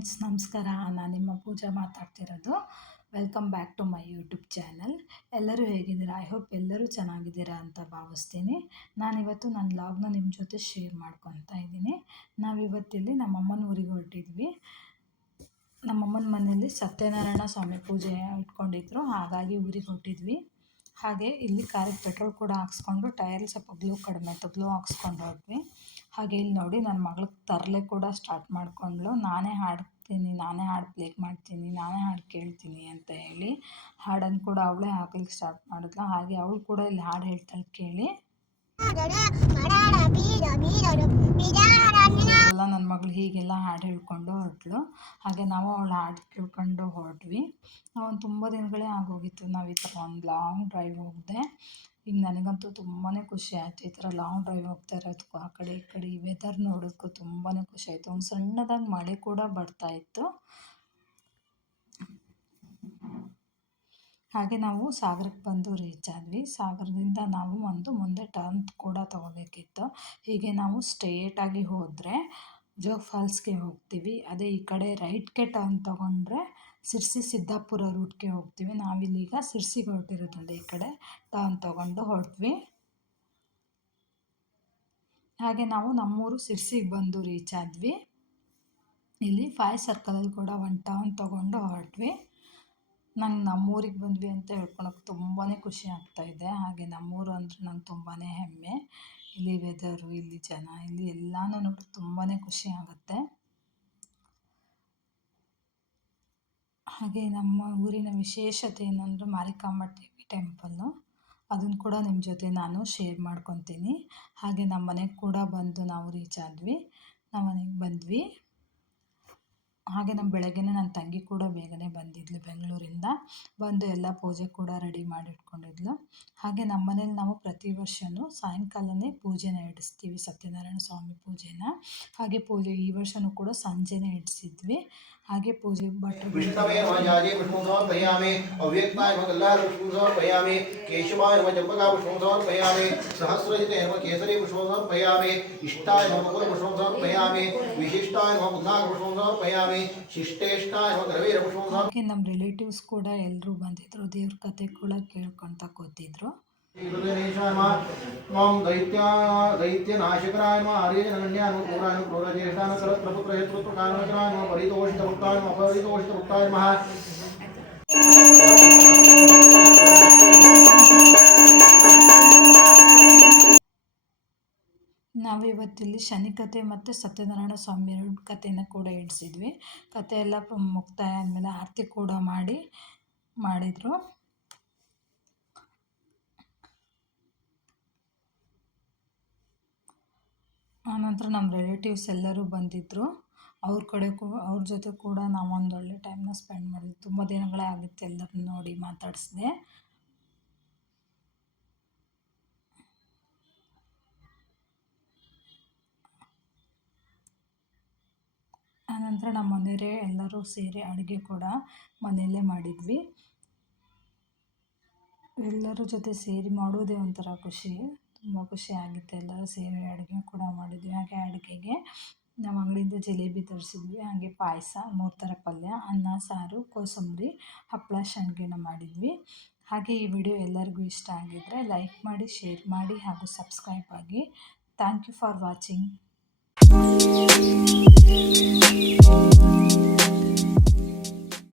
Friends, ನಮಸ್ಕಾರ. ನಾನು ನಿಮ್ಮ ಪೂಜಾ ಮಾತಾಡ್ತಿರೋದು. Welcome back to my YouTube channel. ಎಲ್ಲರೂ ಹೇಗಿದ್ದೀರಾ? ಐ ಹೋಪ್ ಎಲ್ಲರೂ ಚೆನ್ನಾಗಿದ್ದೀರಾ ಅಂತ ಭಾವಿಸ್ತೀನಿ. ನಾನಿವತ್ತು ನನ್ನ ಲಾಗ್ನ ನಿಮ್ಮ ಜೊತೆ ಶೇರ್ ಮಾಡ್ಕೊತಾ ಇದ್ದೀನಿ. ನಾವಿವತ್ತಿಲ್ಲಿ ನಮ್ಮಮ್ಮನ ಊರಿಗೆ ಹೊರಟಿದ್ವಿ. ನಮ್ಮಮ್ಮನ ಮನೆಯಲ್ಲಿ ಸತ್ಯನಾರಾಯಣ ಸ್ವಾಮಿ ಪೂಜೆ ಇಟ್ಕೊಂಡಿದ್ರು, ಹಾಗಾಗಿ ಊರಿಗೆ ಹೊರಟಿದ್ವಿ. ಹಾಗೆ ಇಲ್ಲಿ ಕಾರಿಗೆ ಪೆಟ್ರೋಲ್ ಕೂಡ ಹಾಕ್ಸ್ಕೊಂಡು ಟೈರ್ ಸ್ವಲ್ಪ ಗ್ಲೂ ಕಡಿಮೆ ಇತ್ತು, ಗ್ಲೂ ಹಾಕ್ಸ್ಕೊಂಡು ಹೋದ್ವಿ. ಹಾಗೆ ಇಲ್ಲಿ ನೋಡಿ ನನ್ನ ಮಗಳಿಗೆ ತರಲೆ ಕೂಡ ಸ್ಟಾರ್ಟ್ ಮಾಡಿಕೊಂಡ್ಳು. ನಾನೇ ಹಾಡ್ತೀನಿ, ನಾನೇ ಹಾಡು ಪ್ಲೇ ಮಾಡ್ತೀನಿ, ನಾನೇ ಹಾಡು ಕೇಳ್ತೀನಿ ಅಂತ ಹೇಳಿ ಹಾಡನ್ನು ಕೂಡ ಅವಳೇ ಹಾಕ್ಲಿಕ್ಕೆ ಸ್ಟಾರ್ಟ್ ಮಾಡಿದ್ಲು. ಹಾಗೆ ಅವಳು ಕೂಡ ಇಲ್ಲಿ ಹಾಡು ಹೇಳ್ತಾಳೆ ಕೇಳಿ. ಎಲ್ಲ ನನ್ನ ಮಗಳು ಹೀಗೆಲ್ಲ ಹಾಡು ಹೇಳ್ಕೊಂಡು ಹೊರಟ್ಲು. ಹಾಗೆ ನಾವು ಅವಳು ಹಾಡು ಕೇಳ್ಕೊಂಡು ಹೊರಟ್ವಿ. ನಾವು ತುಂಬ ದಿನಗಳೇ ಆಗೋಗಿತ್ತು ನಾವು ಈ ಥರ ಒಂದು ಲಾಂಗ್ ಡ್ರೈವ್ ಹೋಗಿದೆ. ಈಗ ನನಗಂತೂ ತುಂಬಾ ಖುಷಿ ಆಯಿತು. ಈ ಥರ ಲಾಂಗ್ ಡ್ರೈವ್ ಹೋಗ್ತಾ ಇರೋದಕ್ಕೂ, ಆ ಕಡೆ ಈ ಕಡೆ ಈ ವೆದರ್ ನೋಡೋದಕ್ಕೂ ತುಂಬಾ ಖುಷಿ ಆಯಿತು. ಒಂದು ಸಣ್ಣದಾಗಿ ಮಳೆ ಕೂಡ ಬರ್ತಾಯಿತ್ತು. ಹಾಗೆ ನಾವು ಸಾಗರಕ್ಕೆ ಬಂದು ರೀಚ್ ಆದ್ವಿ. ಸಾಗರದಿಂದ ನಾವು ಒಂದು ಮುಂದೆ ಟರ್ನ್ ಕೂಡ ತೊಗೋಬೇಕಿತ್ತು. ಹೀಗೆ ನಾವು ಸ್ಟ್ರೇಟಾಗಿ ಹೋದರೆ ಜೋಗ್ ಫಾಲ್ಸ್ಗೆ ಹೋಗ್ತೀವಿ. ಅದೇ ಈ ಕಡೆ ರೈಟ್ಗೆ ಟರ್ನ್ ತೊಗೊಂಡ್ರೆ ಶಿರ್ಸಿ ಸಿದ್ದಾಪುರ ರೂಟ್ಗೆ ಹೋಗ್ತೀವಿ. ನಾವಿಲ್ಲೀಗ ಶಿರ್ಸಿಗೆ ಹೊರಟಿರೋದ್ರಿಂದ ಈ ಕಡೆ ಟರ್ನ್ ತೊಗೊಂಡು ಹೊರಟ್ವಿ. ಹಾಗೆ ನಾವು ನಮ್ಮೂರು ಶಿರ್ಸಿಗೆ ಬಂದು ರೀಚ್ ಆದ್ವಿ. ಇಲ್ಲಿ 5 ಸರ್ಕಲಲ್ಲಿ ಕೂಡ ಒಂದು ಟರ್ನ್ ತೊಗೊಂಡು ಹೊರಟ್ವಿ. ನಂಗೆ ನಮ್ಮೂರಿಗೆ ಬಂದ್ವಿ ಅಂತ ಹೇಳ್ಕೊಳಕ್ಕೆ ತುಂಬಾ ಖುಷಿ ಆಗ್ತಾಯಿದೆ. ಹಾಗೆ ನಮ್ಮೂರು ಅಂದರೆ ನಂಗೆ ತುಂಬಾ ಹೆಮ್ಮೆ. ಇಲ್ಲಿ ವೆದರು, ಇಲ್ಲಿ ಜನ, ಇಲ್ಲಿ ಎಲ್ಲನೂ ನೋಡಿ ತುಂಬಾ ಖುಷಿ ಆಗುತ್ತೆ. ಹಾಗೆ ನಮ್ಮ ಊರಿನ ವಿಶೇಷತೆ ಏನಂದರೆ ಮಾರಿಕಾಂಬಾ ದೇವಿ ಟೆಂಪಲ್ಲು. ಅದನ್ನು ಕೂಡ ನಿಮ್ಮ ಜೊತೆ ನಾನು ಶೇರ್ ಮಾಡ್ಕೊತೀನಿ. ಹಾಗೆ ನಮ್ಮ ಮನೆಗೆ ಕೂಡ ಬಂದು ನಾವು ರೀಚ್ ಆದ್ವಿ. ನಮ್ಮ ಮನೆಗೆ ಬಂದ್ವಿ. ಹಾಗೆ ನಮ್ಮ ಬೆಳಗ್ಗೆನೇ ನನ್ನ ತಂಗಿ ಕೂಡ ಬೇಗನೆ ಬಂದಿದ್ಲು ಬೆಂಗಳೂರಿಂದ. ಬಂದು ಎಲ್ಲ ಪೂಜೆ ಕೂಡ ರೆಡಿ ಮಾಡಿ ಇಟ್ಕೊಂಡಿದ್ಲು. ಹಾಗೆ ನಮ್ಮ ಮನೇಲಿ ನಾವು ಪ್ರತಿ ವರ್ಷವೂ ಸಾಯಂಕಾಲನೇ ಪೂಜೆನ ಇಡಿಸ್ತೀವಿ, ಸತ್ಯನಾರಾಯಣ ಸ್ವಾಮಿ ಪೂಜೆನ. ಹಾಗೆ ಪೂಜೆ ಈ ವರ್ಷವೂ ಕೂಡ ಸಂಜೆನೇ ಇಡಿಸಿದ್ವಿ. ಹಾಗೆ ಪೂಜೆ ಭಟ್ರು ಹಾಗೆ ನಮ್ಮ ರಿಲೇಟಿವ್ಸ್ ಕೂಡ ಎಲ್ಲರೂ ಬಂದಿದ್ರು. ದೇವ್ರ ಕತೆ ಕೂಡ ಕೇಳ್ಕೊತ ಕೂತಿದ್ರು. दैत्यनाशकराय नमः आर्यजनगण्याय नमः क्रूराय नमः क्रूरज्येष्ठाय नमः सरत्रपुत्रहेतुपुत्रकाय नमः परितोषितभक्ताय नमः अपरितोषितभक्ताय नमः. ನಾವಿವತ್ತಿಲ್ಲಿ ಶನಿ ಕತೆ ಮತ್ತು ಸತ್ಯನಾರಾಯಣ ಸ್ವಾಮಿ 2 ಕತೆನ ಕೂಡ ಇಡಿಸಿದ್ವಿ. ಕತೆ ಎಲ್ಲ ಮುಕ್ತಾಯ ಆದಮೇಲೆ ಆರತಿ ಕೂಡ ಮಾಡಿದರು. ಆನಂತರ ನಮ್ಮ ರಿಲೇಟಿವ್ಸ್ ಎಲ್ಲರೂ ಬಂದಿದ್ದರು. ಅವ್ರ ಜೊತೆ ಕೂಡ ನಾವು ಒಂದು ಒಳ್ಳೆ ಟೈಮ್ನ ಸ್ಪೆಂಡ್ ಮಾಡಿದ್ವಿ. ತುಂಬ ದಿನಗಳೇ ಆಗಿತ್ತು ಎಲ್ಲರನ್ನ ನೋಡಿ ಮಾತಾಡಿಸಿದೆ. ಆನಂತರ ನಮ್ಮ ಮನೆಯವರೇ ಎಲ್ಲರೂ ಸೇರಿ ಅಡುಗೆ ಕೂಡ ಮನೆಯಲ್ಲೇ ಮಾಡಿದ್ವಿ. ಎಲ್ಲರ ಜೊತೆ ಸೇರಿ ಮಾಡೋದೇ ಒಂಥರ ಖುಷಿ, ತುಂಬ ಖುಷಿ ಆಗಿತ್ತು. ಎಲ್ಲರೂ ಸೇರಿ ಅಡುಗೆ ಕೂಡ ಮಾಡಿದ್ವಿ. ಹಾಗೆ ಅಡುಗೆಗೆ ನಾವು ಅಂಗಡಿಯಿಂದ ಜಿಲೇಬಿ ತರಿಸಿದ್ವಿ. ಹಾಗೆ ಪಾಯಸ, 3 ಥರ ಪಲ್ಯ, ಅನ್ನ, ಸಾರು, ಕೋಸಂಬರಿ, ಹಪ್ಪಳ, ಸಂಡಿಗೆನ ಮಾಡಿದ್ವಿ. ಹಾಗೆ ಈ ವಿಡಿಯೋ ಎಲ್ಲರಿಗೂ ಇಷ್ಟ ಆಗಿದ್ದರೆ ಲೈಕ್ ಮಾಡಿ, ಶೇರ್ ಮಾಡಿ ಹಾಗೂ ಸಬ್ಸ್ಕ್ರೈಬ್ ಆಗಿ. Thank you for watching.